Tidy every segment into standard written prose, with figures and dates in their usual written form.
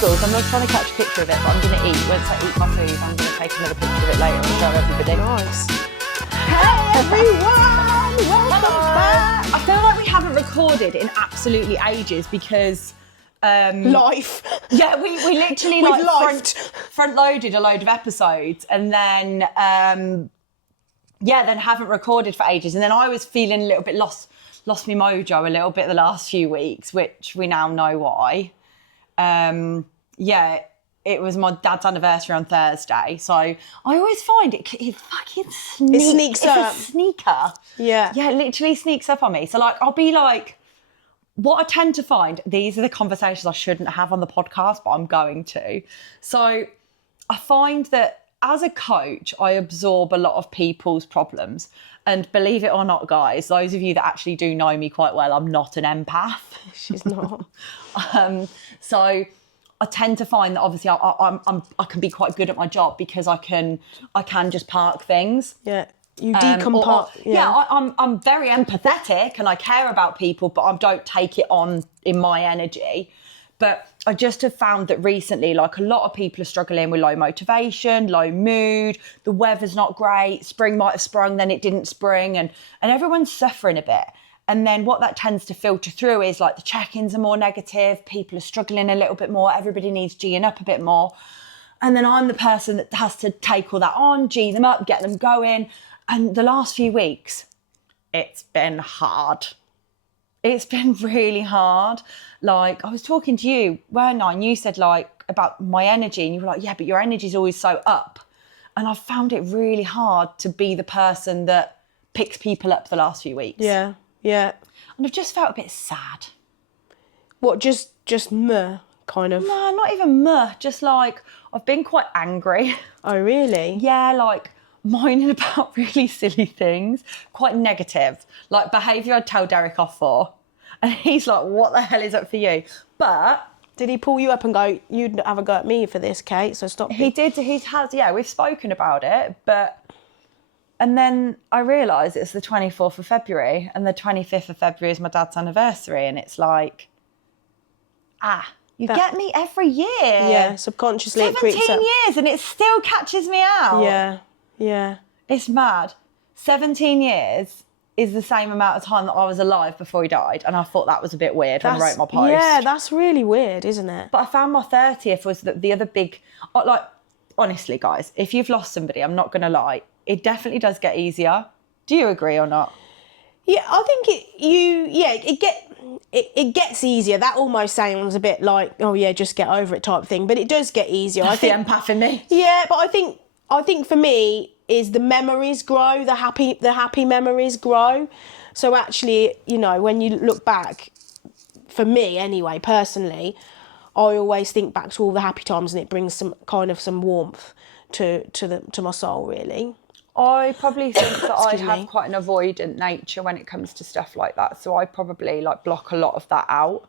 goggles. I'm not trying to catch a picture of it, but I'm going to eat. Once I eat my food, I'm going to take another picture of it later and show everybody. Nice. Hey everyone, welcome back. I feel like we haven't recorded in absolutely ages because... Life. Yeah, we literally We've front loaded a load of episodes and then then haven't recorded for ages. And then I was feeling a little bit lost my mojo a little bit the last few weeks, which we now know why. It was my dad's anniversary on Thursday, so I always find it fucking sneaks up. It's a sneaker. Yeah. Yeah, it literally sneaks up on me. So like, I'll be like, what I tend to find, these are the conversations I shouldn't have on the podcast, but I'm going to. So I find that as a coach, I absorb a lot of people's problems. And believe it or not, guys, those of you that actually do know me quite well, I'm not an empath. She's not. So I tend to find that obviously I can be quite good at my job because I can just park things. Yeah. You decompart. I'm very empathetic and I care about people, but I don't take it on in my energy. But I just have found that recently, like a lot of people are struggling with low motivation, low mood, the weather's not great, spring might have sprung, then it didn't spring, and everyone's suffering a bit. And then what that tends to filter through is like the check-ins are more negative, people are struggling a little bit more, everybody needs G'ing up a bit more. And then I'm the person that has to take all that on, G them up, get them going. And the last few weeks, it's been hard. It's been really hard. Like, I was talking to you, weren't I? And you said, like, about my energy. And you were like, yeah, but your energy's always so up. And I found it really hard to be the person that picks people up the last few weeks. Yeah, yeah. And I've just felt a bit sad. What, just meh, kind of? No, not even meh. Just, like, I've been quite angry. Oh, really? Yeah, like... Moaning about really silly things, quite negative, like behaviour I'd tell Derek off for. And he's like, what the hell is up for you? But... Did he pull you up and go, you'd have a go at me for this, Kate, so stop? He did, yeah, we've spoken about it, but... And then I realised it's the 24th of February and the 25th of February is my dad's anniversary and it's like, get me every year. Yeah, subconsciously it creeps up. 17 years and it still catches me out. Yeah. Yeah. It's mad. 17 years is the same amount of time that I was alive before he died. And I thought that was a bit weird when I wrote my post. Yeah, that's really weird, isn't it? But I found my 30th was the other big... Like, honestly, guys, if you've lost somebody, I'm not going to lie, it definitely does get easier. Do you agree or not? Yeah, I think it gets easier. That almost sounds a bit like, oh yeah, just get over it type thing. But it does get easier. That's the empath in me. Yeah, but I think for me is the memories grow, the happy memories grow. So actually, you know, when you look back, for me anyway, personally, I always think back to all the happy times and it brings some warmth to my soul, really. I probably think that I have quite an avoidant nature when it comes to stuff like that. So I probably like block a lot of that out.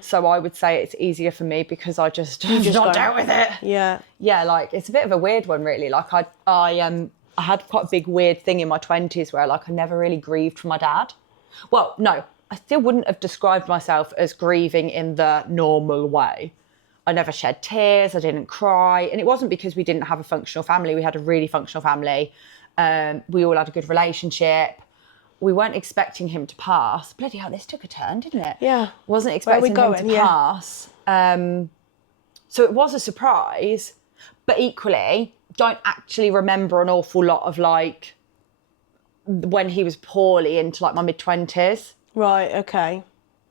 So I would say it's easier for me because I just not dealt with it. Yeah. Yeah, like it's a bit of a weird one really. Like I had quite a big weird thing in my 20s where like I never really grieved for my dad. Well, no, I still wouldn't have described myself as grieving in the normal way. I never shed tears, I didn't cry. And it wasn't because we didn't have a functional family. We had a really functional family. We all had a good relationship. We weren't expecting him to pass. Bloody hell, this took a turn, didn't it? Yeah. Wasn't expecting him to pass. So it was a surprise, but equally, don't actually remember an awful lot of like when he was poorly into like my mid-20s. Right, okay.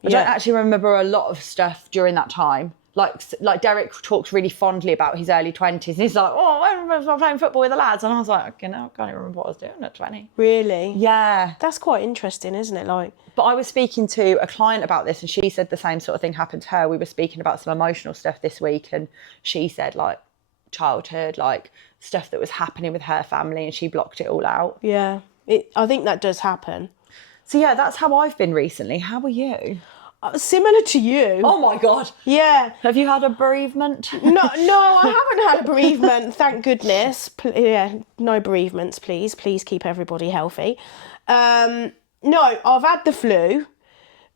I don't actually remember a lot of stuff during that time. Like Derek talks really fondly about his early 20s. And he's like, oh, I remember playing football with the lads. And I was like, okay, now I can't even remember what I was doing at 20. Really? Yeah. That's quite interesting, isn't it? Like, but I was speaking to a client about this and she said the same sort of thing happened to her. We were speaking about some emotional stuff this week and she said like childhood, like stuff that was happening with her family and she blocked it all out. Yeah. I think that does happen. So yeah, that's how I've been recently. How are you? Similar to you. Oh my God. Yeah. Have you had a bereavement? No, I haven't had a bereavement, thank goodness. No bereavements, please. Please keep everybody healthy. No, I've had the flu,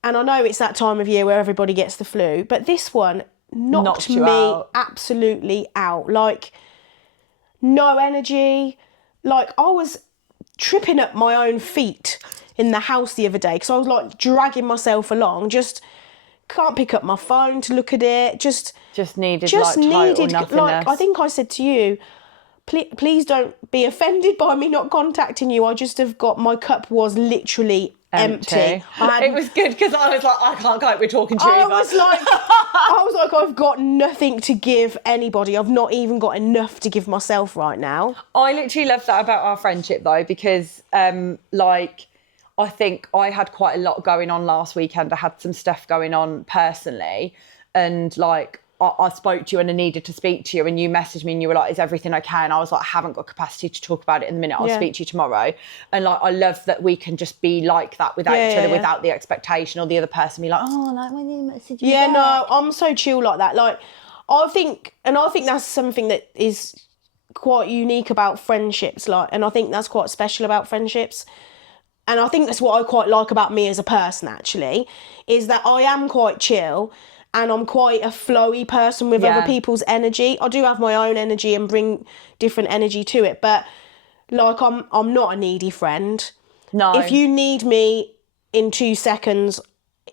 and I know it's that time of year where everybody gets the flu, but this one knocked you me out. absolutely out. Like, no energy. Like, I was tripping at my own feet in the house the other day because I was like dragging myself along. Just can't pick up my phone to look at it. Just needed total nothingness. like, I think I said to you, please don't be offended by me not contacting you. I just have got, my cup was literally empty. It was good because I was like, I can't cope with talking to you. I was like, I've got nothing to give anybody. I've not even got enough to give myself right now. I literally love that about our friendship though, because like, I think I had quite a lot going on last weekend. I had some stuff going on personally, and like, I spoke to you and I needed to speak to you, and you messaged me and you were like, is everything okay? And I was like, I haven't got capacity to talk about it in the minute. I'll speak to you tomorrow. And like, I love that we can just be like that without each other, without the expectation or the other person be like, oh, like when you message me back. No, I'm so chill like that. Like, I think that's something that is quite unique about friendships. Like, and I think that's quite special about friendships. And I think that's what I quite like about me as a person, actually, is that I am quite chill. And I'm quite a flowy person with other people's energy. I do have my own energy and bring different energy to it, but like, I'm not a needy friend. No. If you need me in 2 seconds,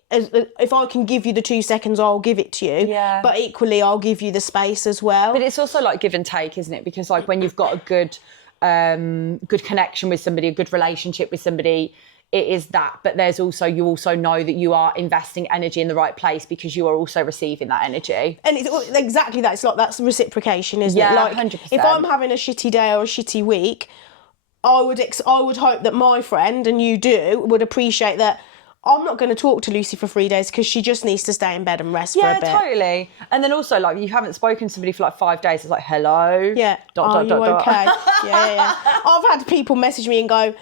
if I can give you the 2 seconds, I'll give it to you. Yeah. But equally, I'll give you the space as well. But it's also like give and take, isn't it? Because like when you've got a good connection with somebody, a good relationship with somebody, it is that, but there's also, you also know that you are investing energy in the right place because you are also receiving that energy. And it's exactly that. It's like, that's reciprocation, isn't it? Like, 100%. If I'm having a shitty day or a shitty week, I would hope that my friend, and you do, would appreciate that I'm not going to talk to Lucy for 3 days because she just needs to stay in bed and rest for a bit. Yeah, totally. And then also, like, you haven't spoken to somebody for like 5 days. It's like, hello. Yeah. Are you okay? Yeah. I've had people message me and go,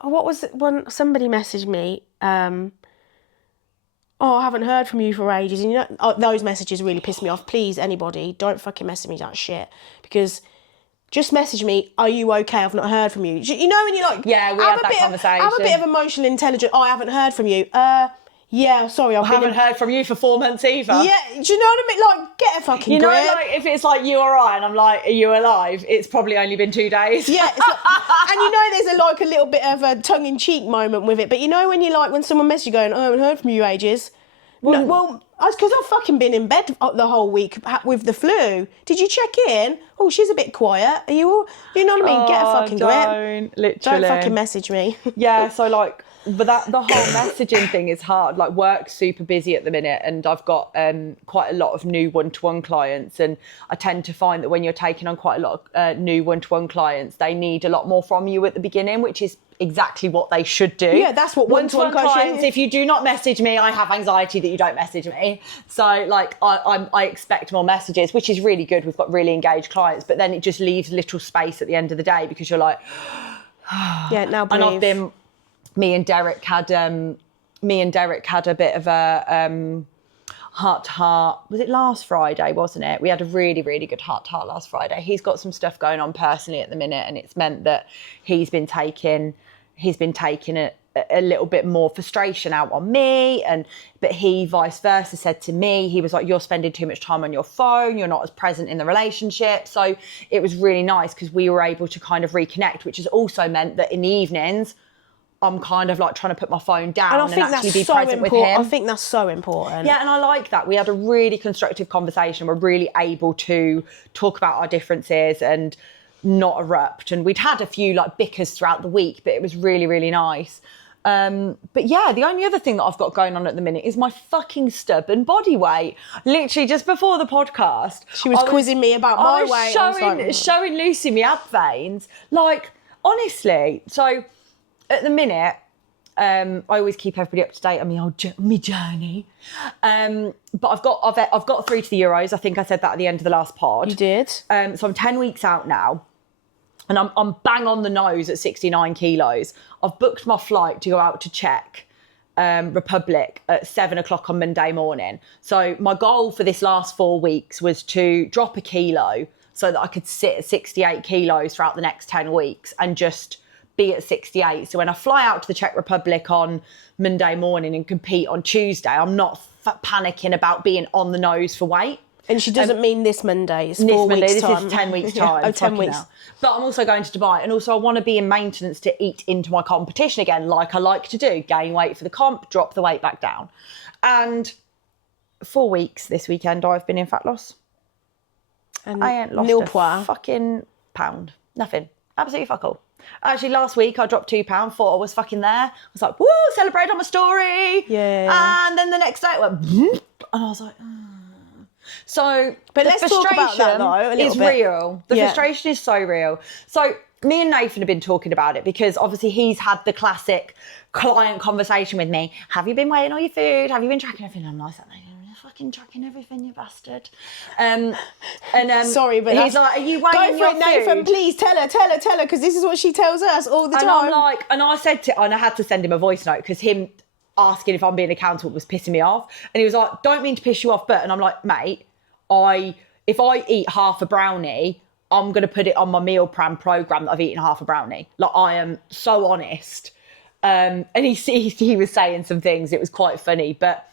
what was it when somebody messaged me? I haven't heard from you for ages. And you know, those messages really piss me off. Please, anybody, don't fucking message me that shit, because just message me, are you okay? I've not heard from you. You know, when you're like, yeah, we had that conversation. Have a bit of emotional intelligence. I haven't heard from you. Yeah, sorry, I haven't heard from you for 4 months either. Yeah, do you know what I mean? Like, get a fucking grip. You know, like, if it's like, you alright? And I'm like, are you alive? It's probably only been 2 days. Yeah, it's like, and you know, there's a little bit of a tongue-in-cheek moment with it. But you know, when someone messages you going, I haven't heard from you ages. Well, it's because I've fucking been in bed the whole week with the flu. Did you check in? Oh, she's a bit quiet. Are you all, you know what I mean? Get a fucking grip. Literally. Don't fucking message me. Yeah, so like, but the whole messaging thing is hard. Like, work's super busy at the minute, and I've got quite a lot of new one-to-one clients, and I tend to find that when you're taking on quite a lot of new one-to-one clients, they need a lot more from you at the beginning, which is exactly what they should do. Yeah, that's what one-to-one clients. If you do not message me, I have anxiety that you don't message me. So like, I expect more messages, which is really good. We've got really engaged clients, but then it just leaves little space at the end of the day because you're like, yeah, now breathe. And I've been. Me and Derek had a bit of a heart-to-heart. Was it last Friday, wasn't it? We had a really, really good heart-to-heart last Friday. He's got some stuff going on personally at the minute, and it's meant that he's been taking a little bit more frustration out on me, but he vice versa said to me, he was like, you're spending too much time on your phone, you're not as present in the relationship. So it was really nice because we were able to kind of reconnect, which has also meant that in the evenings, I'm kind of like trying to put my phone down and actually be present with him. I think that's so important. Yeah, and I like that. We had a really constructive conversation. We're really able to talk about our differences and not erupt. And we'd had a few like bickers throughout the week, but it was really, really nice. But yeah, the only other thing that I've got going on at the minute is my fucking stubborn body weight. Literally, just before the podcast, she was quizzing me about my weight. I was showing Lucy my ab veins. Like, honestly, so at the minute, I always keep everybody up to date on my journey. But I've got through to the Euros. I think I said that at the end of the last pod. You did. So I'm 10 weeks out now, and I'm bang on the nose at 69 kilos. I've booked my flight to go out to Czech Republic at 7 o'clock on Monday morning. So my goal for this last 4 weeks was to drop a kilo so that I could sit at 68 kilos throughout the next 10 weeks and just be at 68. So when I fly out to the Czech Republic on Monday morning and compete on Tuesday, I'm not panicking about being on the nose for weight. And she doesn't mean this Monday, it's 4 This Monday, weeks' this time. is 10 weeks' time. Oh, 10 fucking weeks. hell. But I'm also going to Dubai, and also I want to be in maintenance to eat into my competition again, like I like to do. Gain weight for the comp, drop the weight back down. And 4 weeks this weekend, I've been in fat loss. And I ain't lost nil a pois. fucking pound. Nothing. Absolutely fuck all. Actually, last week I dropped £2, thought I was fucking there. I was like, woo, celebrate on my story. Yeah. And then the next day it went, and I was like, So, But the let's talk about that, though, a little is bit. real. The frustration is so real. So, me and Nathan have been talking about it because obviously he's had the classic client conversation with me. Have you been weighing all your food? Have you been tracking everything? I'm like, you're fucking tracking everything, you bastard. Sorry, but he's like, are you weighing your Go for it, Nathan, food? please, tell her, because this is what she tells us all the And time. I'm like, and I said to, and I had to send him a voice note because him asking if I'm being accountable was pissing me off. And he was like, don't mean to piss you off, but, and I'm like, mate, if I eat half a brownie, I'm going to put it on my meal plan program that I've eaten half a brownie. Like, I am so honest. And he was saying some things, it was quite funny, but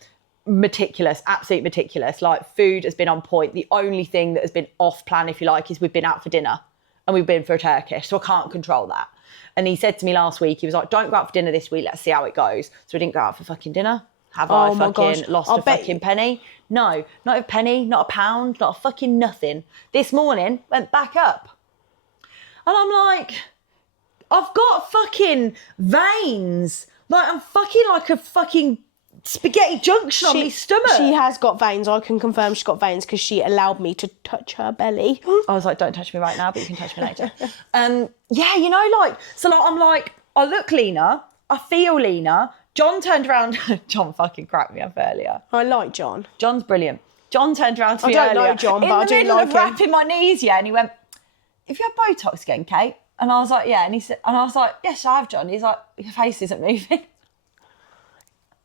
meticulous, absolute meticulous. Like, food has been on point. The only thing that has been off plan, if you like, is we've been out for dinner and we've been for a Turkish, so I can't control that. And he said to me last week, he was like, don't go out for dinner this week, let's see how it goes. So we didn't go out for fucking dinner. Have I fucking lost a fucking penny? No, not a penny, not a pound, not a fucking nothing. This morning, went back up. And I'm like, I've got fucking veins. Like, I'm fucking like a fucking spaghetti junction on my stomach. She has got veins. I can confirm she's got veins because she allowed me to touch her belly. I was like, don't touch me right now, but you can touch me later. Yeah, you know, like, so like, I'm like, I look leaner, I feel leaner. John turned around, John fucking cracked me up earlier. I like John. John's brilliant. John turned around to me I don't earlier, know John, but in I the do middle like of him. wrapping my knees, yeah, and he went, have you had Botox again, Kate? And I was like, yeah, and he said, and I was like, yes, I have, John. He's like, your face isn't moving.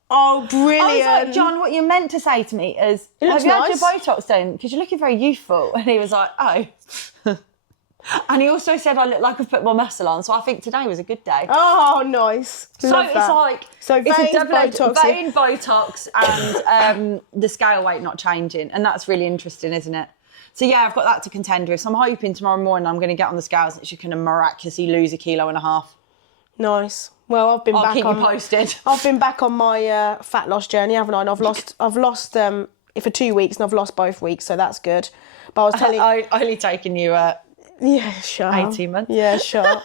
Oh, brilliant. I was like, John, what you meant to say to me is, It looks have you had your nice. Botox done? Because you're looking very youthful. And he was like, oh. And he also said I look like I've put more muscle on. So I think today was a good day. Oh, nice. So Love it's that. like, So it's veins, a double-edged Botox. vein, Botox, and the scale weight not changing. And that's really interesting, isn't it? So yeah, I've got that to contend with. So I'm hoping tomorrow morning I'm going to get on the scales and she can miraculously lose 1.5 kilos. Nice. Well, I've been I'll back keep on. you posted. I've been back on my fat loss journey, haven't I? And I've lost it for 2 weeks, and I've lost both weeks, so that's good. But I was telling I only taken you yeah, sure. 18 months. Yeah, sure.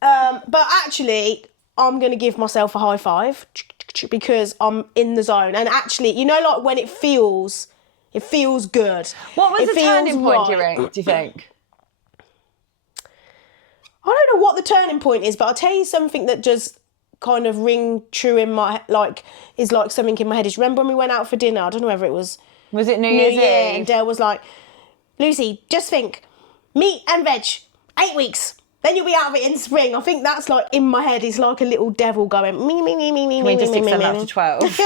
But actually, I'm going to give myself a high five because I'm in the zone. And actually, you know, like when it feels good. What was It the turning feels point, right. do you think? I don't know what the turning point is, but I'll tell you something that just kind of ring true in my, like, is like something in my head. Is remember when we went out for dinner? I don't know whether it was Was it New New Year's Year, Eve? and Dale was like, Lucy, just think, meat and veg, 8 weeks. Then you'll be out of it in spring. I think that's like in my head. It's like a little devil going me. Can we just extend that to 12?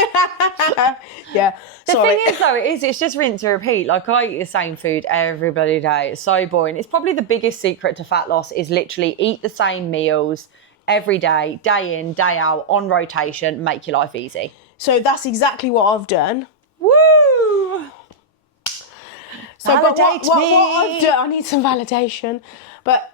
Yeah. The Sorry. thing is, though, it's just rinse and repeat. Like, I eat the same food every bloody day. It's so boring. It's probably the biggest secret to fat loss is literally eat the same meals every day in, day out, on rotation, make your life easy. So that's exactly what I've done. Woo! So but Validate what me. I've done, I need some validation. But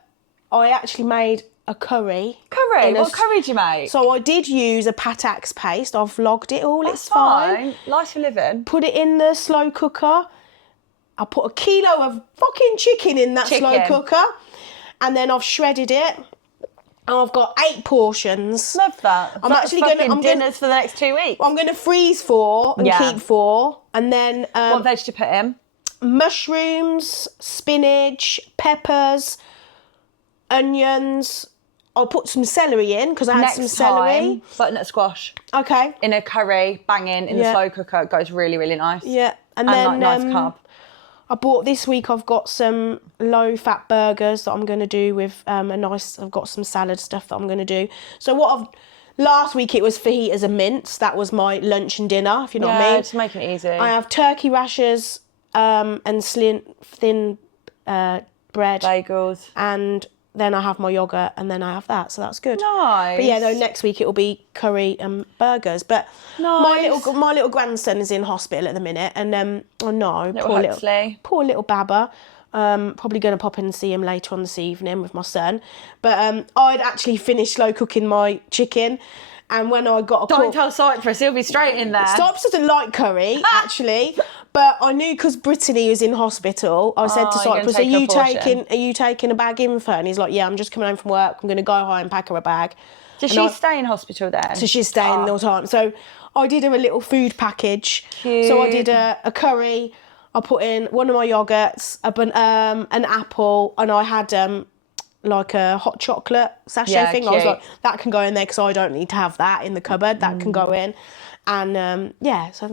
I actually made a curry. Curry? What curry did you make? So I did use a patax paste. I've vlogged it all. That's It's fine. Life for living. Put it in the slow cooker. I put 1 kilo of fucking chicken in that slow Chicken. cooker. And then I've shredded it. And I've got 8 portions. Love that. I'm That's actually fucking gonna- dinners for the next 2 weeks. I'm going to freeze 4 and Yeah. keep 4. And then What veg to put in? mushrooms, spinach, peppers, onions. I'll put some celery in because I had some Next celery. time, butternut squash Okay. in a curry, banging in the Yeah. slow cooker. It goes really, really nice. Yeah. And And then like nice carb. I bought this week. I've got some low fat burgers that I'm going to do with I've got some salad stuff that I'm going to do. So last week it was fajitas and mince. That was my lunch and dinner, if you know what I mean. Just making it easy. I have turkey rashers and thin bread Bagels. and then I have my yogurt, and then I have that. So that's good. Nice. But yeah, though next week it will be curry and burgers. But Nice. my little grandson is in hospital at the minute, and oh no, poor little Baba. Probably going to pop in and see him later on this evening with my son. But I'd actually finished slow cooking my chicken. And when I got a call... Don't tell Cyprus, he'll be straight in there. Cyprus doesn't like curry, actually. But I knew because Brittany was in hospital, I said to Cyprus, are you taking a bag in for her? And he's like, yeah, I'm just coming home from work. I'm going to go home and pack her a bag. Does she stay in hospital then? So she's staying all the time. So I did her a little food package. Cute. So I did a curry. I put in one of my yogurts, an apple, and I had... like a hot chocolate sachet thing. Cute. I was like, that can go in there because I don't need to have that in the cupboard. That can go in. And Nice. It's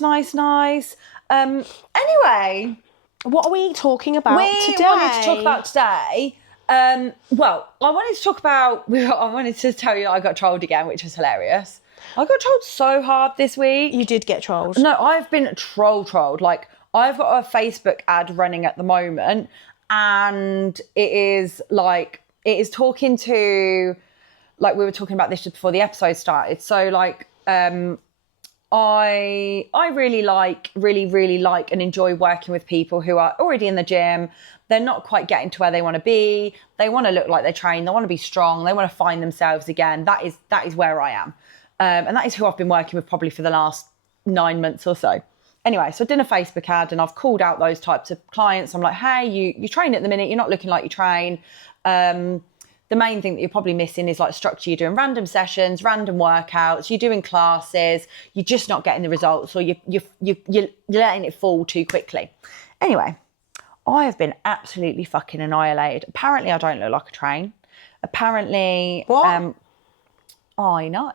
nice. Nice. Anyway, what are we talking about today? We wanted to talk about today. Well, I wanted to tell you that I got trolled again, which was hilarious. I got trolled so hard this week. You did get trolled. No, I've been trolled. Like, I've got a Facebook ad running at the moment, and it is talking to, like, we were talking about this just before the episode started. So, like, I really like and enjoy working with people who are already in the gym. They're not quite getting to where they want to be. They want to look like they're trained. They want to be strong. They want to find themselves again. That is where I am. And that is who I've been working with probably for the last 9 months or so. Anyway, so I did a Facebook ad and I've called out those types of clients. I'm like, hey, you train at the minute. You're not looking like you train. The main thing that you're probably missing is like structure. You're doing random sessions, random workouts. You're doing classes. You're just not getting the results, or you're letting it fall too quickly. Anyway, I have been absolutely fucking annihilated. Apparently, I don't look like I train. Apparently, what? I know.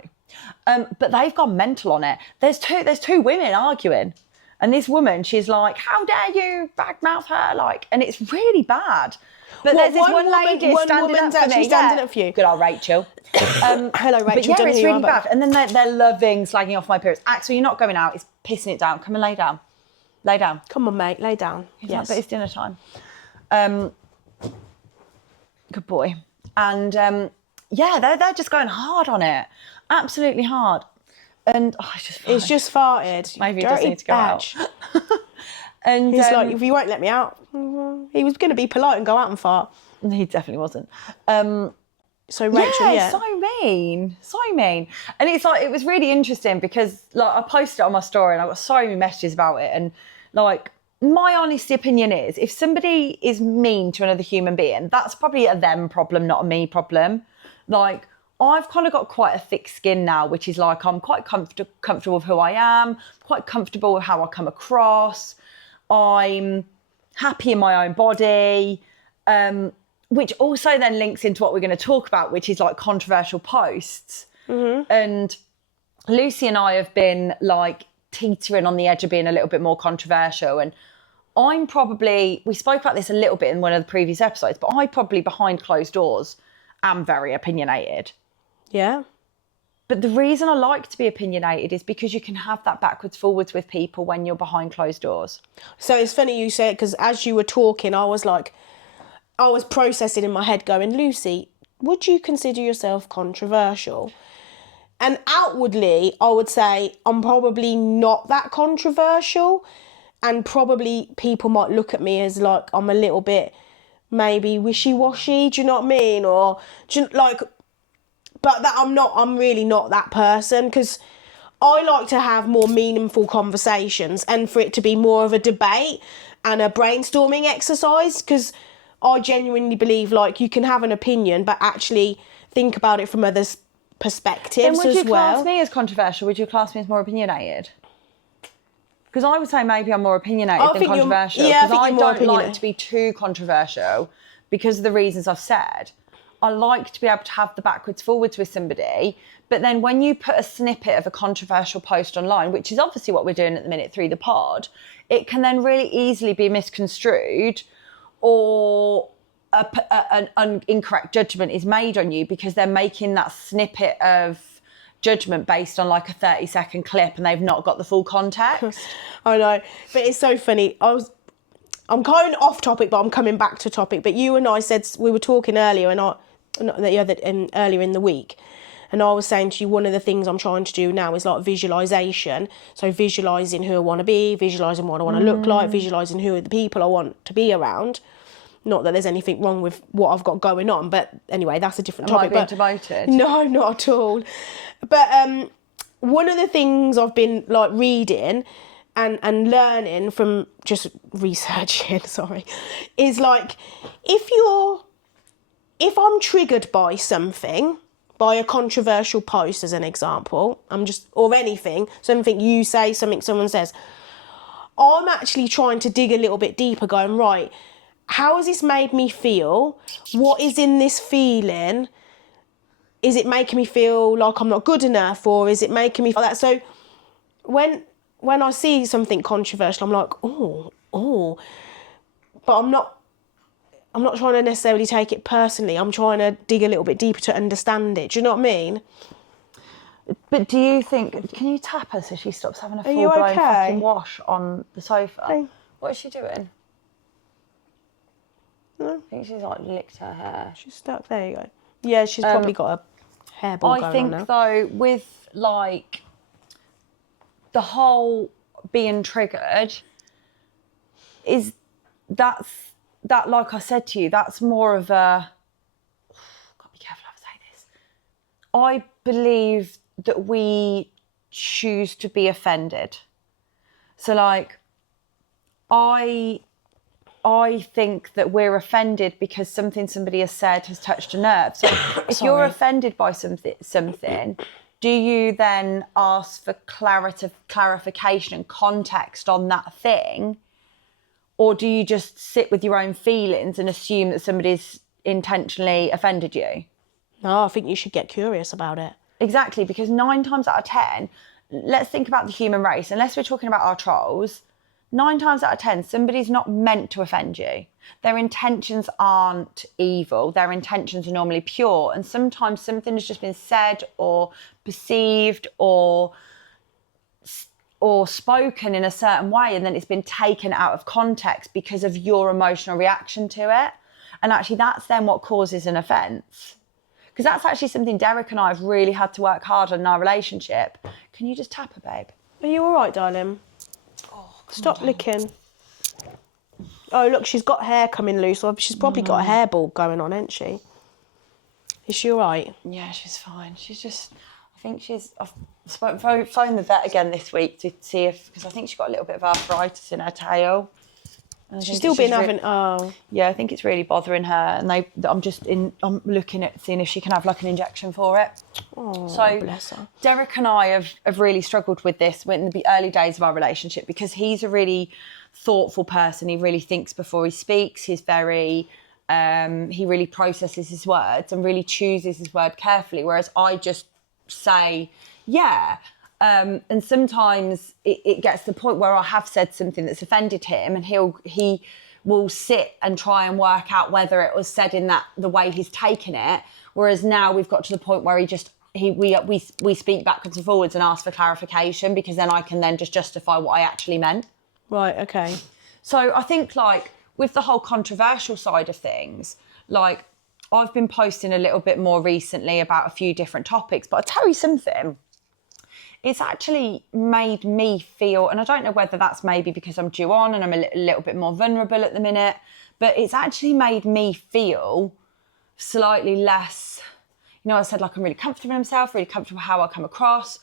But they've gone mental on it. There's two women arguing. And this woman, she's like, how dare you badmouth her? Like, and it's really bad. But there's this one lady standing up for you. Good old Rachel. Hello, Rachel. But yeah, it's really bad. And then they're loving slagging off my appearance. Axel, you're not going out. It's pissing it down. Come and lay down. Lay down. Come on, mate. Lay down. Yes. But it's dinner time. Good boy. And they're just going hard on it. Absolutely hard. And it's just farted. Maybe he does need to go out. And he's like, if you won't let me out, he was going to be polite and go out and fart. He definitely wasn't. So Rachel, so mean. And it's like, it was really interesting because like I posted it on my story and I got so many messages about it. And like, my honest opinion is if somebody is mean to another human being, that's probably a them problem, not a me problem. Like, I've kind of got quite a thick skin now, which is like I'm quite comfortable with who I am, quite comfortable with how I come across. I'm happy in my own body, which also then links into what we're going to talk about, which is like controversial posts. Mm-hmm. And Lucy and I have been like teetering on the edge of being a little bit more controversial. And we spoke about this a little bit in one of the previous episodes, but I probably behind closed doors am very opinionated. Yeah. But the reason I like to be opinionated is because you can have that backwards, forwards with people when you're behind closed doors. So it's funny you say it because as you were talking, I was processing in my head going, Lucy, would you consider yourself controversial? And outwardly, I would say I'm probably not that controversial. And probably people might look at me as like I'm a little bit maybe wishy-washy, do you know what I mean? Or but that I'm really not that person because I like to have more meaningful conversations and for it to be more of a debate and a brainstorming exercise because I genuinely believe like you can have an opinion but actually think about it from others' perspectives as well. Then would you class me as controversial? Would you class me as more opinionated? Because I would say maybe I'm more opinionated than controversial. Because I don't like to be too controversial because of the reasons I've said. I like to be able to have the backwards forwards with somebody. But then when you put a snippet of a controversial post online, which is obviously what we're doing at the minute through the pod, it can then really easily be misconstrued or an incorrect judgment is made on you because they're making that snippet of judgment based on like a 30-second clip and they've not got the full context. I know, but it's so funny. I'm going off topic, but I'm coming back to topic. But you and I said, we were talking earlier earlier in the week, and I was saying to you, one of the things I'm trying to do now is like visualization. So visualizing who I want to be, visualizing what I want to look like, visualizing who are the people I want to be around. Not that there's anything wrong with what I've got going on, but anyway, that's a different topic. Am I being demoted? No, not at all. But one of the things I've been like reading and learning from just researching, is like if I'm triggered by something, by a controversial post as an example, or anything, something you say, something someone says, I'm actually trying to dig a little bit deeper, going, right, how has this made me feel? What is in this feeling? Is it making me feel like I'm not good enough, or is it making me feel that? So when I see something controversial, I'm like, oh, but I'm not trying to necessarily take it personally. I'm trying to dig a little bit deeper to understand it. Do you know what I mean? But do you think, can you tap her so she stops having a Are you full-blown okay? fucking wash on the sofa? Hey. What is she doing? No. I think she's like licked her hair. She's stuck. There you go. Yeah, she's probably got a hairball going on now. I think though, with like the whole being triggered, that like I said to you, that's more of a, gotta be careful how I say this. I believe that we choose to be offended. So like, I think that we're offended because something somebody has said has touched a nerve. So if you're offended by something, do you then ask for clarification and context on that thing? Or do you just sit with your own feelings and assume that somebody's intentionally offended you? No, I think you should get curious about it. Exactly, because 9 times out of 10, let's think about the human race. Unless we're talking about our trolls, 9 times out of 10, somebody's not meant to offend you. Their intentions aren't evil. Their intentions are normally pure. And sometimes something has just been said or perceived or spoken in a certain way, and then it's been taken out of context because of your emotional reaction to it. And actually that's then what causes an offence. Because that's actually something Derek and I have really had to work hard on in our relationship. Can you just tap her, babe? Are you all right, darling? Stop licking. Oh, look, she's got hair coming loose. She's probably got a hairball going on, hasn't she? Is she all right? Yeah, she's fine. She's just, I've phoned the vet again this week to see if, because I think she's got a little bit of arthritis in her tail. She's still been having, Yeah, I think it's really bothering her, and I'm looking at seeing if she can have like an injection for it. Oh, so bless her. Derek and I have really struggled with this in the early days of our relationship, because he's a really thoughtful person. He really thinks before he speaks. He's very, he really processes his words and really chooses his word carefully, whereas I just say, yeah. And sometimes it gets to the point where I have said something that's offended him, and he will sit and try and work out whether it was said in the way he's taken it. Whereas now we've got to the point where we speak backwards and forwards and ask for clarification, because then I can then just justify what I actually meant. Right, okay. So I think like with the whole controversial side of things, like I've been posting a little bit more recently about a few different topics, but I'll tell you something. It's actually made me feel, and I don't know whether that's maybe because I'm due on and I'm a little bit more vulnerable at the minute, but it's actually made me feel slightly less, I said like I'm really comfortable in myself, really comfortable how I come across,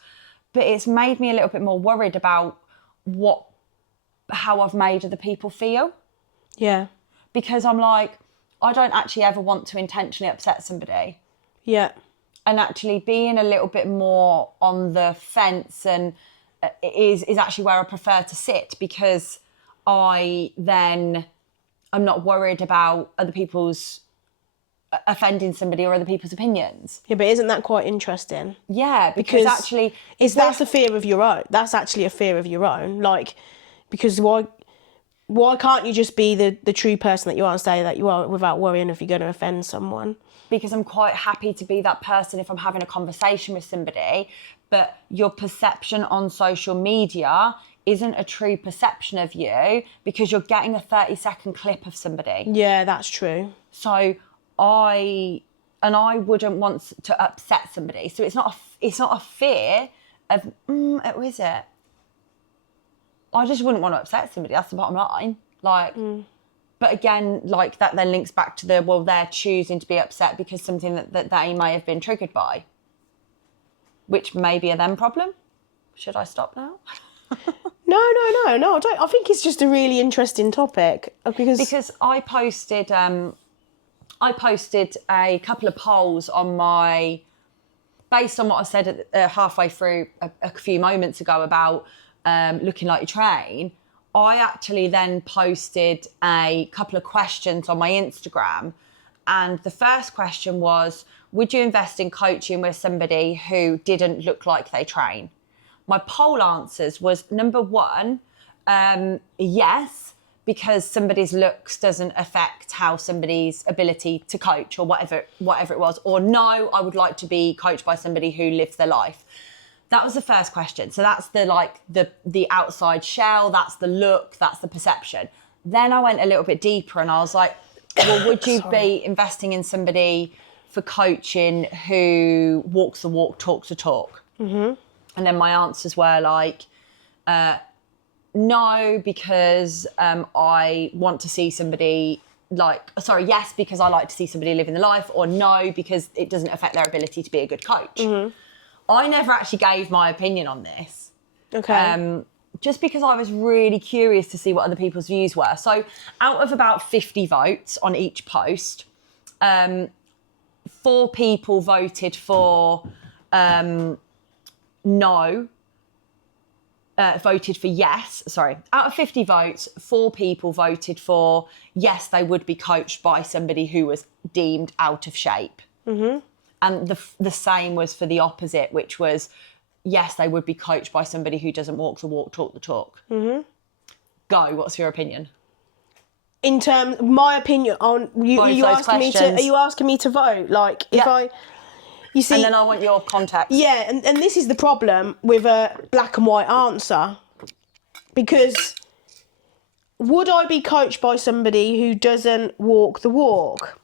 but it's made me a little bit more worried about how I've made other people feel. Yeah. Because I'm like, I don't actually ever want to intentionally upset somebody. Yeah. And actually being a little bit more on the fence and is actually where I prefer to sit, because I'm not worried about other people's offending somebody or other people's opinions. Yeah, but isn't that quite interesting? Yeah, because actually... That's a fear of your own. That's actually a fear of your own. Like, because why can't you just be the true person that you are and say that you are without worrying if you're going to offend someone? Because I'm quite happy to be that person if I'm having a conversation with somebody, but your perception on social media isn't a true perception of you because you're getting a 30-second clip of somebody. Yeah, that's true. So I wouldn't want to upset somebody. So it's not a fear of, is it? I just wouldn't want to upset somebody. That's the bottom line. Like, but again, like that then links back to they're choosing to be upset because something that they may have been triggered by, which may be a them problem. Should I stop now? No. I don't. I think it's just a really interesting topic because I posted a couple of polls on based on what I said halfway through a few moments ago about looking like you train. I actually then posted a couple of questions on my Instagram, and the first question was, would you invest in coaching with somebody who didn't look like they train? My poll answers was, number one, yes, because somebody's looks doesn't affect how somebody's ability to coach or whatever it was, or no, I would like to be coached by somebody who lives their life. That was the first question. So that's the outside shell, that's the look, that's the perception. Then I went a little bit deeper and I was like, well, would you be investing in somebody for coaching who walks the walk, talks the talk? Mm-hmm. And then my answers were like, no, because I want to see somebody yes, because I like to see somebody living the life, or no, because it doesn't affect their ability to be a good coach. Mm-hmm. I never actually gave my opinion on this. Okay. Just because I was really curious to see what other people's views were. So out of about 50 votes on each post, 4 people voted for no, voted for yes. Sorry. Out of 50 votes, 4 people voted for yes, they would be coached by somebody who was deemed out of shape. Mm-hmm. And the same was for the opposite, which was, yes, they would be coached by somebody who doesn't walk the walk, talk the talk. Mm-hmm. Go, what's your opinion? In terms, my opinion on you, are you asking me to vote? Like, if you see, and then I want your context. Yeah, and this is the problem with a black and white answer, because would I be coached by somebody who doesn't walk the walk?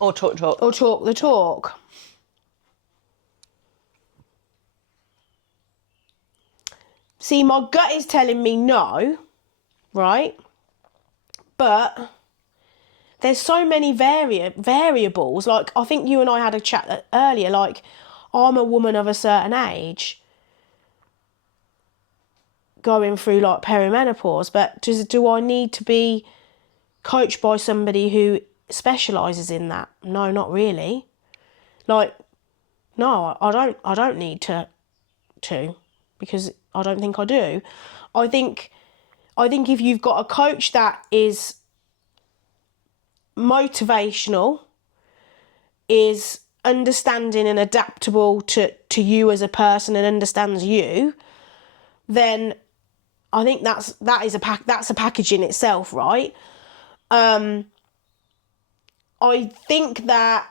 Or talk talk. Or talk the talk? See, my gut is telling me no, right? But there's so many variables. Like, I think you and I had a chat earlier, like, I'm a woman of a certain age going through, like, perimenopause, but do I need to be coached by somebody who specialises in that? No, not really. Like, no, I don't need to, because I don't think I do. I think if you've got a coach that is motivational, is understanding and adaptable to you as a person and understands you, then I think that's a package in itself, right? I think that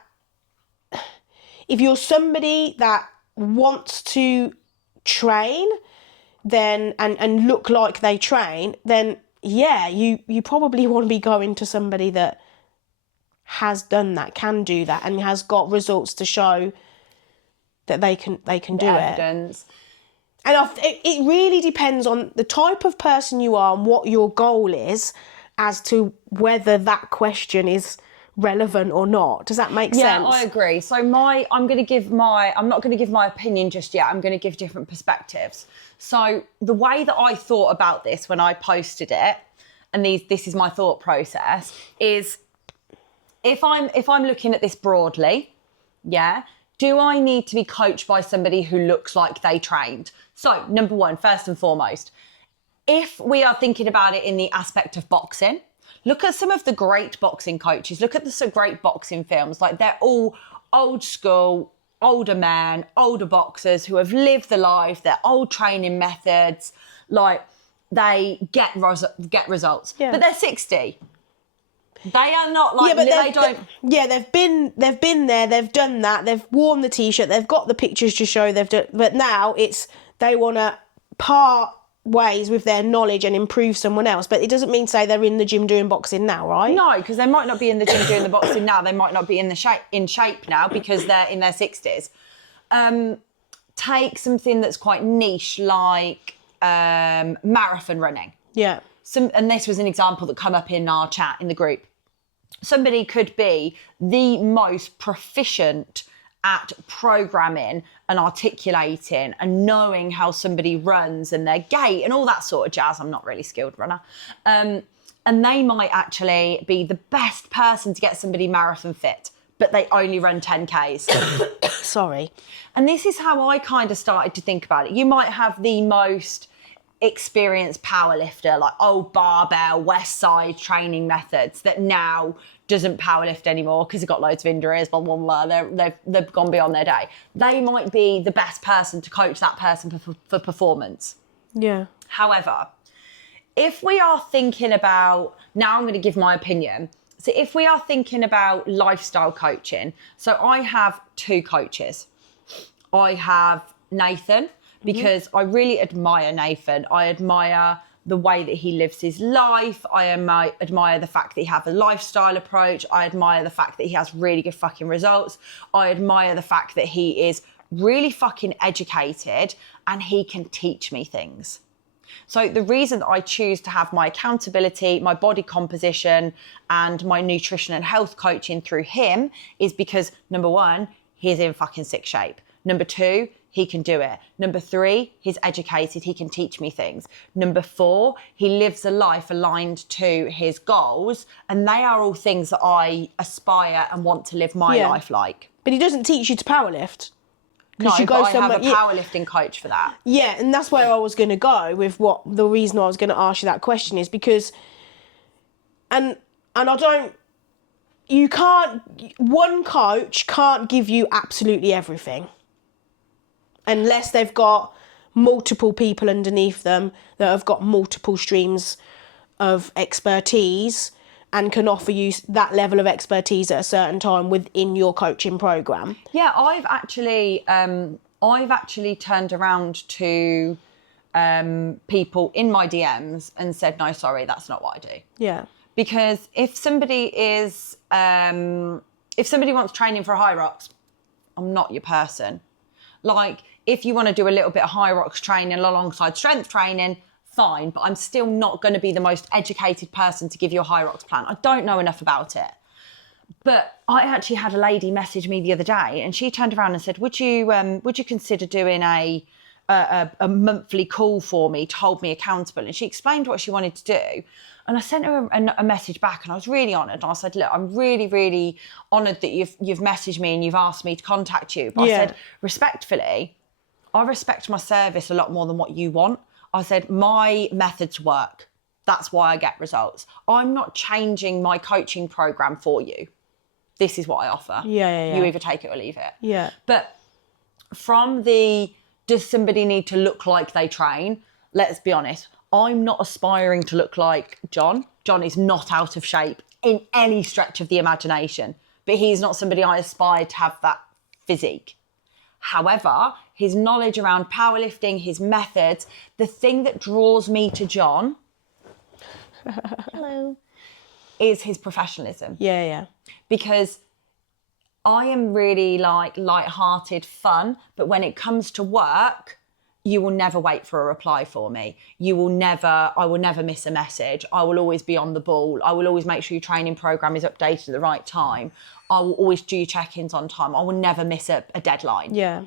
if you're somebody that wants to train, then and look like they train, then yeah, you probably want to be going to somebody that has done that, can do that, and has got results to show that they can do evidence. It. And it really depends on the type of person you are and what your goal is as to whether that question is relevant or not. Does that make sense? Yeah, I agree. So I'm not going to give my opinion just yet. I'm going to give different perspectives. So the way that I thought about this when I posted it, and this is my thought process, is if I'm looking at this broadly, yeah, do I need to be coached by somebody who looks like they trained? So number one, first and foremost, if we are thinking about it in the aspect of boxing, look at some of the great boxing coaches. Look at some great boxing films. Like, they're all old school, older men, older boxers who have lived the life, their old training methods. Like, they get results. Yeah. But they're 60. They are not like, they've been there, they've done that, they've worn the T-shirt, they've got the pictures to show they've done, but now it's, they want to part ways with their knowledge and improve someone else, but it doesn't mean say they're in the gym doing boxing now, right? No, because they might not be in the gym doing the boxing now. They might not be in shape now because they're in their 60s. Take something that's quite niche, like marathon running. Yeah. And this was an example that come up in our chat in the group. Somebody could be the most proficient at programming and articulating and knowing how somebody runs and their gait and all that sort of jazz. I'm not really a skilled runner. And they might actually be the best person to get somebody marathon fit, but they only run 10Ks. Sorry. And this is how I kind of started to think about it. You might have the most experienced powerlifter, like old barbell, West Side training methods that now doesn't powerlift anymore because they've got loads of injuries, blah, blah, blah. They've gone beyond their day. They might be the best person to coach that person for performance. Yeah. However, if we are thinking about, now I'm going to give my opinion. So if we are thinking about lifestyle coaching, so I have 2 coaches. I have Nathan, because I really admire Nathan. I admire the way that he lives his life. I admire the fact that he has a lifestyle approach. I admire the fact that he has really good fucking results. I admire the fact that he is really fucking educated and he can teach me things. So the reason that I choose to have my accountability, my body composition, and my nutrition and health coaching through him is because, number 1, he's in fucking sick shape. Number 2, he can do it. Number 3, he's educated, he can teach me things. Number 4, he lives a life aligned to his goals, and they are all things that I aspire and want to live my life like. But he doesn't teach you to powerlift. No, but I have a powerlifting coach for that. Yeah, and that's where I was going to go with the reason I was going to ask you that question is because, and I don't, you can't, one coach can't give you absolutely everything. Unless they've got multiple people underneath them that have got multiple streams of expertise and can offer you that level of expertise at a certain time within your coaching program. Yeah, I've actually turned around to people in my DMs and said, no, sorry, that's not what I do. Yeah. Because if somebody wants training for high rocks, I'm not your person. Like, if you want to do a little bit of high rocks training alongside strength training, fine, but I'm still not going to be the most educated person to give you a high rocks plan. I don't know enough about it. But I actually had a lady message me the other day and she turned around and said, would you consider doing a monthly call for me to hold me accountable? And she explained what she wanted to do. And I sent her a message back and I was really honoured. And I said, look, I'm really, really honoured that you've messaged me and you've asked me to contact you. But I said, respectfully, I respect my service a lot more than what you want. I said, my methods work. That's why I get results. I'm not changing my coaching program for you. This is what I offer. Yeah. You either take it or leave it. Yeah. But from does somebody need to look like they train? Let's be honest. I'm not aspiring to look like John. John is not out of shape in any stretch of the imagination, but he's not somebody I aspire to have that physique. However, his knowledge around powerlifting, his methods, the thing that draws me to John hello, is his professionalism. Yeah. Because I am really like light-hearted fun, but when it comes to work, you will never wait for a reply for me. I will never miss a message. I will always be on the ball. I will always make sure your training program is updated at the right time. I will always do your check-ins on time. I will never miss a deadline. Yeah.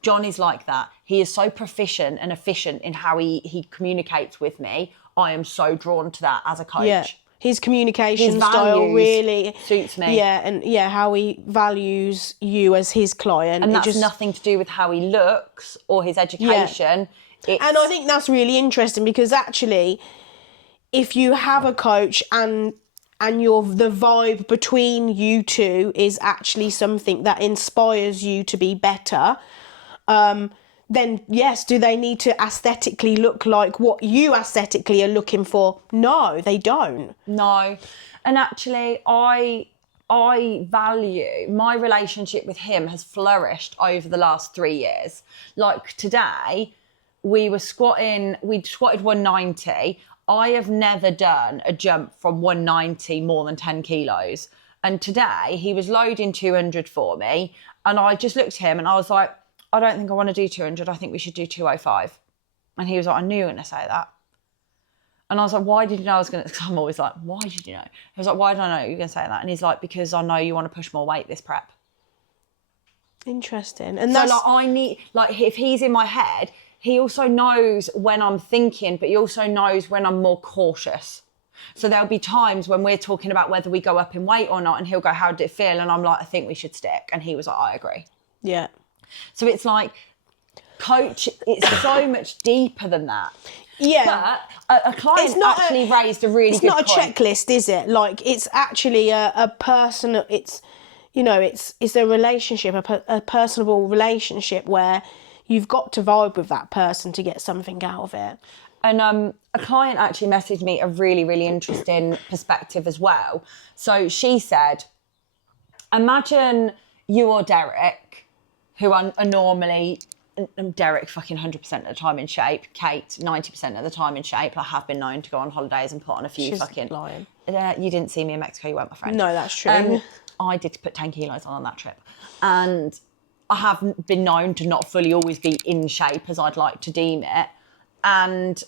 John is like that. He is so proficient and efficient in how he communicates with me. I am so drawn to that as a coach. Yeah. His communication His style really suits me. Yeah, and how he values you as his client. And that's nothing to do with how he looks or his education. Yeah. And I think that's really interesting because actually, if you have a coach and the vibe between you two is actually something that inspires you to be better, then yes, do they need to aesthetically look like what you aesthetically are looking for? No, they don't. No. And actually, I value my relationship with him has flourished over the last 3 years. Like today, we'd squatted 190. I have never done a jump from 190 more than 10 kilos. And today he was loading 200 for me. And I just looked at him and I was like, I don't think I want to do 200. I think we should do 205. And he was like, I knew you were going to say that. And I was like, why did you know I was going to, I'm always like, why did you know? I was like, why did I know you were going to say that? And he's like, because I know you want to push more weight this prep. Interesting. And so that's... like, I need, like, if he's in my head, he also knows when I'm thinking, but he also knows when I'm more cautious. So there'll be times when we're talking about whether we go up in weight or not, and he'll go, how did it feel? And I'm like, I think we should stick. And he was like, I agree. Yeah. So it's like, coach, it's so much deeper than that. Yeah. But a client raised a really good point. It's not a checklist, is it? Like, it's actually a personal, it's, you know, it's a relationship, a personable relationship where you've got to vibe with that person to get something out of it. And a client actually messaged me a really, really interesting perspective as well. So she said, imagine you or Derek, who are normally, Derek fucking 100% of the time in shape, Kate 90% of the time in shape. I have been known to go on holidays and put on a few. She's fucking lying. You didn't see me in Mexico, you weren't my friend. No, that's true. I did put 10 kilos on that trip. And I have been known to not fully always be in shape as I'd like to deem it. And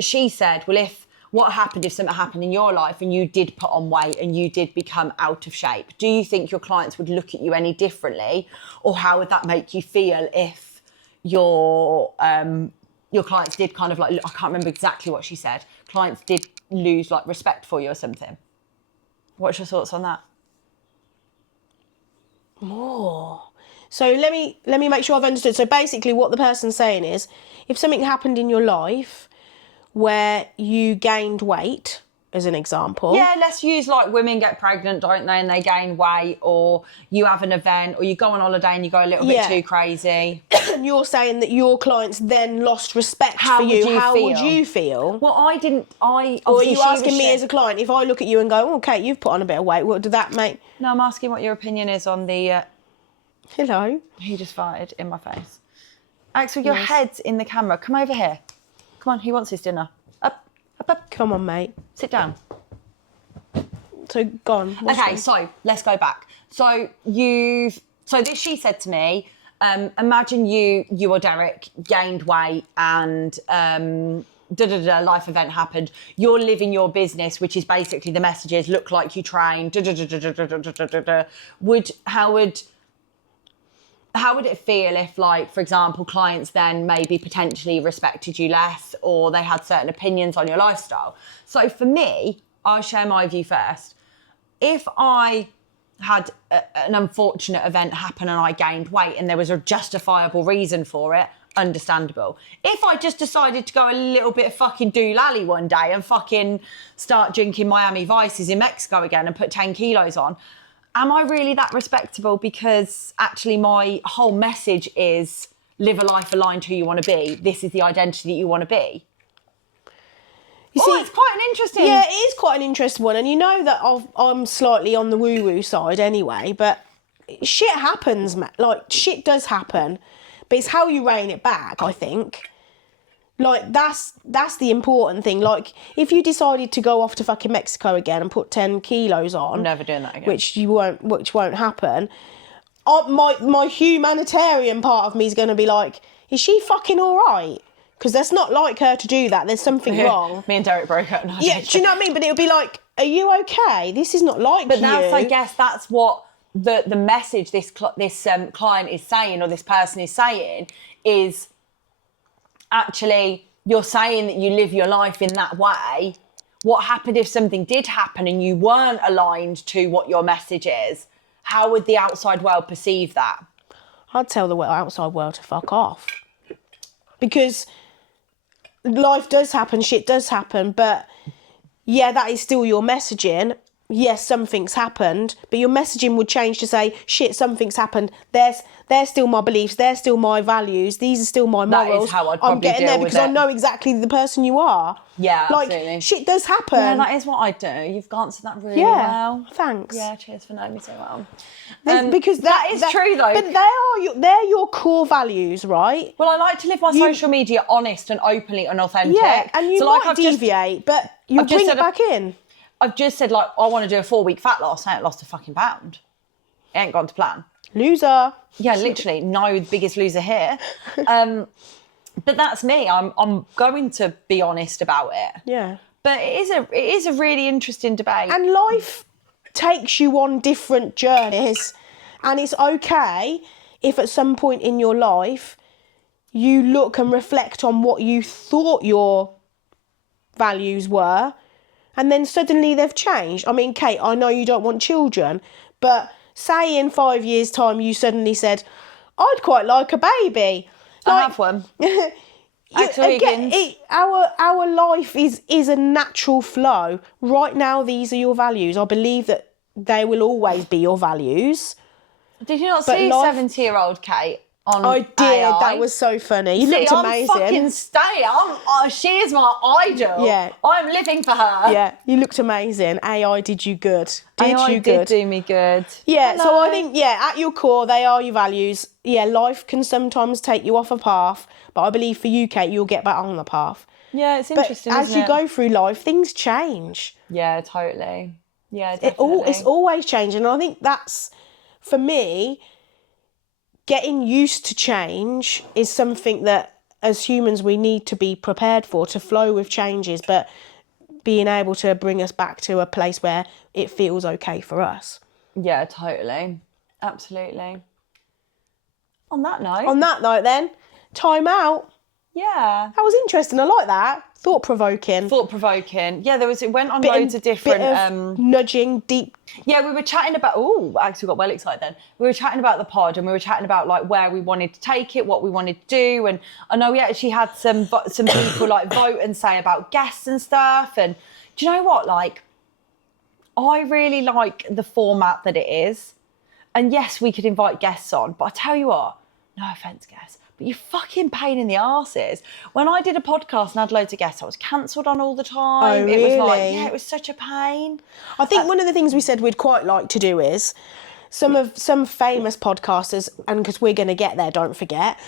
she said, well, what happened if something happened in your life and you did put on weight and you did become out of shape? Do you think your clients would look at you any differently? Or how would that make you feel if your clients did kind of like, I can't remember exactly what she said, clients did lose like respect for you or something? What's your thoughts on that? More. So let me make sure I've understood. So basically what the person's saying is, if something happened in your life where you gained weight, as an example. Yeah, let's use like women get pregnant, don't they, and they gain weight, or you have an event, or you go on holiday and you go a little bit too crazy. And you're saying that your clients then lost respect for you. How would you feel? Well, or are you asking me as a client, if I look at you and go, oh, Kate, you've put on a bit of weight, what did that make? No, I'm asking what your opinion is on the... Hello? He just farted in my face. Axel, your head's in the camera. Come over here. Come on, he wants his dinner. Up. Come on, mate. Sit down. So, gone. Okay, so let's go back. So she said to me, imagine you or Derek gained weight and life event happened. You're living your business, which is basically the messages, look like you train, How would it feel if, like, for example, clients then maybe potentially respected you less or they had certain opinions on your lifestyle? So for me, I'll share my view first. If I had an unfortunate event happen and I gained weight and there was a justifiable reason for it, understandable. If I just decided to go a little bit fucking doolally one day and fucking start drinking Miami Vices in Mexico again and put 10 kilos on, am I really that respectable? Because actually my whole message is live a life aligned to who you want to be. This is the identity that you want to be. You see, it's quite an interesting... Yeah, it is quite an interesting one. And you know that I'm slightly on the woo-woo side anyway, but shit happens, like, shit does happen. But it's how you rein it back, I think. Like, that's the important thing. Like, if you decided to go off to fucking Mexico again and put 10 kilos on... I'm never doing that again. Which won't happen. My humanitarian part of me is going to be like, is she fucking all right? Because that's not like her to do that. There's something wrong. Me and Derek broke up. No, yeah, do you know what I mean? But it would be like, are you okay? This is not like you. But I guess that's what the message this client is saying, or this person is saying, is... Actually, you're saying that you live your life in that way. What happened if something did happen and you weren't aligned to what your message is? How would the outside world perceive that? I'd tell the outside world to fuck off. Because life does happen, shit does happen, but yeah, that is still your messaging. yes, something's happened, but your messaging would change to say, shit, something's happened. They're still my beliefs. They're still my values. These are still my morals. That is how I'd I'm probably getting deal there with because I it. know exactly the person you are. Yeah, like, absolutely. shit does happen. Yeah, that is what I do. You've answered that really well. Thanks. Yeah, cheers for knowing me so well. Because that is true though. But they're your core values, right? Well, I like to live my social media honest and openly and authentic. Yeah, and you might deviate, but you bring it back in. I've just said, like, I want to do a 4-week fat loss. I ain't lost a fucking pound. It ain't gone to plan. Loser. Yeah, literally, no biggest loser here. But that's me. I'm going to be honest about it. Yeah. But it is a really interesting debate. And life takes you on different journeys, and it's okay if at some point in your life you look and reflect on what you thought your values were, and then suddenly they've changed. I mean, Kate, I know you don't want children, but say in 5 years' time you suddenly said, I'd quite like a baby. I have one. Our life is a natural flow. Right now, these are your values. I believe that they will always be your values. Did you not see 70-year-old Kate on I did. AI? That was so funny. You looked amazing. I'm fucking she is my idol. Yeah. I'm living for her. Yeah, you looked amazing. AI did you good. AI did do me good. Yeah, Hello. so I think, at your core, they are your values. Yeah, life can sometimes take you off a path, but I believe for you, Kate, you'll get back on the path. Yeah, it's interesting, But as you go through life, things change. Yeah, totally. Yeah, definitely. It's always changing. And I think that's, for me, getting used to change is something that as humans we need to be prepared for, to flow with changes, but being able to bring us back to a place where it feels okay for us. Yeah, totally. Absolutely. On that note then, time out. Yeah. That was interesting. I like that. Thought-provoking. Yeah, it went on loads of different... bit of nudging, deep... Yeah, we were chatting about... Oh, I actually got well excited then. We were chatting about the pod and we were chatting about, like, where we wanted to take it, what we wanted to do. And I know we actually had some people, like, vote and say about guests and stuff. And do you know what? Like, I really like the format that it is. And yes, we could invite guests on. But I tell you what, no offence, guests, but you're fucking pain in the arses. When I did a podcast and had loads of guests, I was cancelled on all the time. Oh, really? It was like, it was such a pain. I think one of the things we said we'd quite like to do is some famous podcasters, and because we're going to get there, don't forget,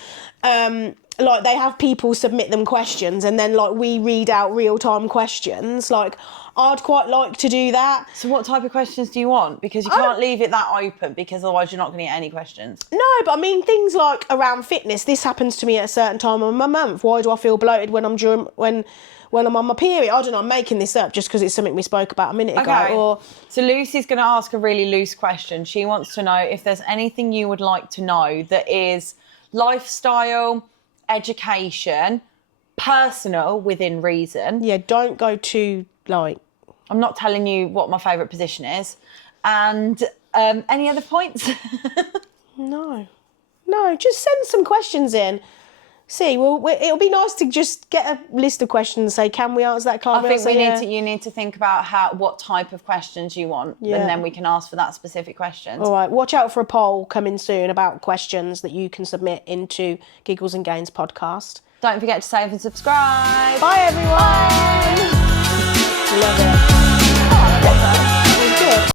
like they have people submit them questions and then like we read out real-time questions. Like I'd quite like to do that. So what type of questions do you want? Because you can't leave it that open, because otherwise you're not going to get any questions. No, but I mean things like around fitness. This happens to me at a certain time of my month. Why do I feel bloated when I'm on my period? I don't know, I'm making this up just because it's something we spoke about a minute ago. So Lucy's going to ask a really loose question. She wants to know if there's anything you would like to know that is lifestyle, education, personal within reason. Yeah, don't go too, like... I'm not telling you what my favourite position is. And any other points? No, just send some questions in. See, it'll be nice to just get a list of questions and say, can we answer that? I think you need to think about what type of questions you want, and then we can ask for that specific questions. All right, watch out for a poll coming soon about questions that you can submit into Giggles and Gains podcast. Don't forget to save and subscribe. Bye, everyone.